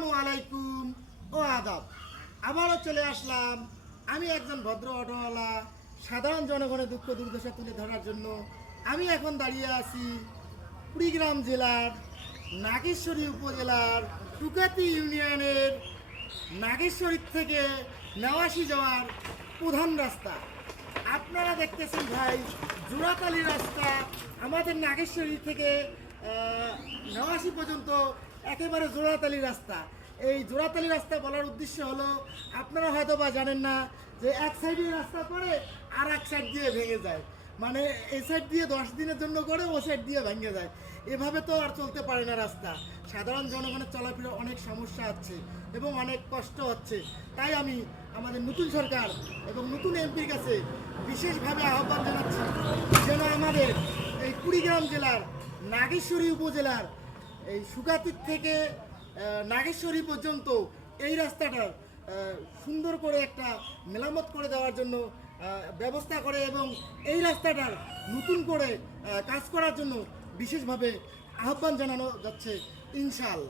আসসালামু আলাইকুম ও আদাব। আবারও চলে আসলাম আমি একজন ভদ্র অটোওয়ালা সাধারণ জনগণের দুঃখ দুর্দশা তুলে ধরার জন্য। আমি এখন দাঁড়িয়ে আছি কুড়িগ্রাম জেলার নাগেশ্বরী উপজেলার টুকাতি ইউনিয়নের নাগেশ্বরী থেকে নেওয়াশি যাওয়ার প্রধান রাস্তা। আপনারা দেখতেছেন ভাই, জোড়াতালি রাস্তা আমাদের নাগেশ্বরী থেকে নেওয়াশি পর্যন্ত একেবারে জোড়াতালি রাস্তা। এই জোড়াতালি রাস্তা বলার উদ্দেশ্য হলো, আপনারা হয়তো বা জানেন না যে এক সাইডে রাস্তা করে আর এক সাইড দিয়ে ভেঙে যায়, মানে এই সাইড দিয়ে 10 দিনের জন্য করে ও সাইড দিয়ে ভেঙে যায়। এভাবে তো আর চলতে পারে না রাস্তা। সাধারণ জনগণের চলাফেরা অনেক সমস্যা হচ্ছে এবং অনেক কষ্ট হচ্ছে। তাই আমি আমাদের নতুন সরকার এবং নতুন এমপির কাছে বিশেষভাবে আহ্বান জানাচ্ছি যেন আমাদের এই কুড়িগ্রাম জেলার নাগেশ্বরী উপজেলার এই সুগাতির থেকে নাগেশ্বরী পর্যন্ত এই রাস্তাটার সুন্দর করে একটা মেরামত করে দেওয়ার জন্য ব্যবস্থা করে এবং এই রাস্তাটার নতুন করে কাজ করার জন্য বিশেষভাবে আহ্বান জানানো যাচ্ছে ইনশাআল্লাহ।